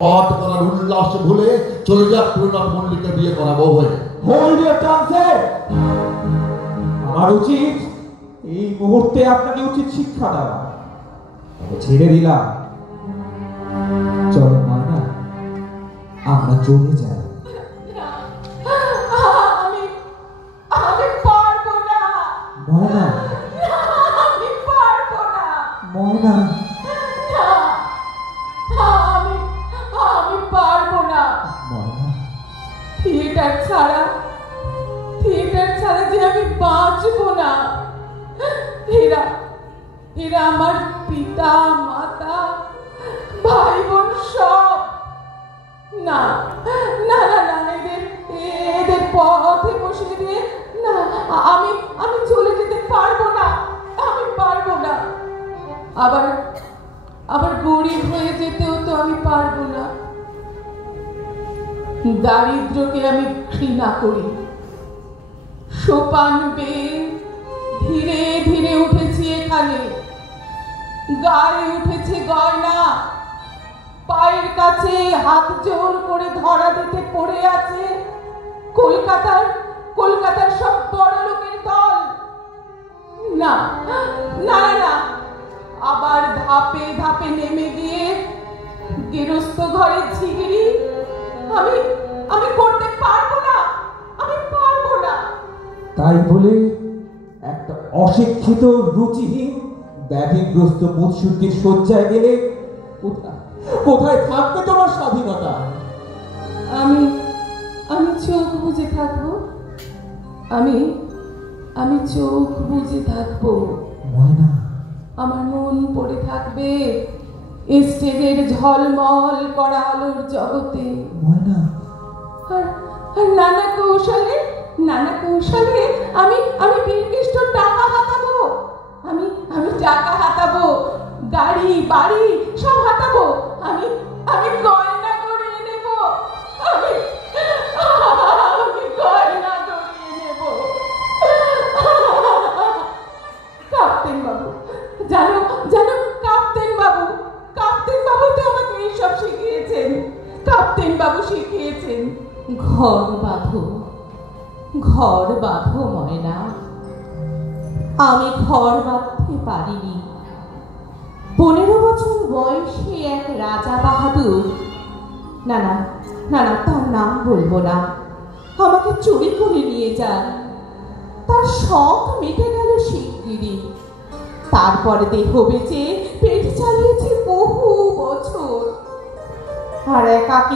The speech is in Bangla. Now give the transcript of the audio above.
পাঠ করার উল্লাস ভুলে চলে যাক প্রণব মল্লিককে বিয়ে করাবো বলে। আমার উচিত এই মুহূর্তে আপনাকে উচিত শিক্ষা দেওয়া। ছেড়ে দিলাম, চলো ময়না আমরা চলে যাই। ময়না ময়না থিয়েটার ছাড়া যে আমি বাঁচবো না। এরা আমার পিতা মাতা ভাই বোন সব। না না না না, এদের পথে বসে দিয়ে না, আমি চলে যেতে পারবো না, আমি পারবো না। আবার গরিব হয়ে যেতেও তো আমি পারবো না। দারিদ্রকে আমি ঘৃণা করি। সোপান বেয়ে ধীরে ধীরে উঠেছি এখানে, গায়ে উঠেছে গয়না, পায়ের কাছে হাত জোর করে ধরা দিতে পড়ে আছে কলকাতার সব বড় লোকের দল। না না না, আবার ধাপে ধাপে নেমে গিয়ে গৃহস্থ ঘরে ঝিগিরি আমি করতে পারবো না, আমি পারবো না। তাই বলে একটা অশিক্ষিত রুচিহীন ব্যাধিগ্রস্ত মুৎসুদ্দির শয্যায় গেলে কোথায় থাকবে তোমার স্বাধীনতা? আমি চোখ বুজে থাকবো, আমি চোখ বুজে থাকবো। ময়না, আমার মন পড়ে থাকবে স্টেজের ঝলমল করা আলোর জগতে। ময়না, আর নানা কৌশলে আমি বীরকৃষ্ণ টাকা হাতাবো, আমি টাকা হাতাবো, গাড়ি বাড়ি সব হাতাবো, আমি গয়না গড়িয়ে নেব, আমি গয়না গড়িয়ে নেব। কাপ্তেন বাবু, জানো কাপ্তেন বাবু তো আমাকে এইসব শিখিয়েছেন। কাপ্তেন বাবু শিখিয়েছেন ঘর বাঁধো ময়না। আমি ঘর বাঁধতে পারিনি। 15 বছর বয়সে এক রাজা বাহাদুর, না না না না, তার নাম বলবো না, আমাকে চুরি করে নিয়ে যান। তার শখ মিটে গেল শিগগিরই। তারপর দেহ বেচে পেট চালিয়েছি বহু বছর। আর একাকী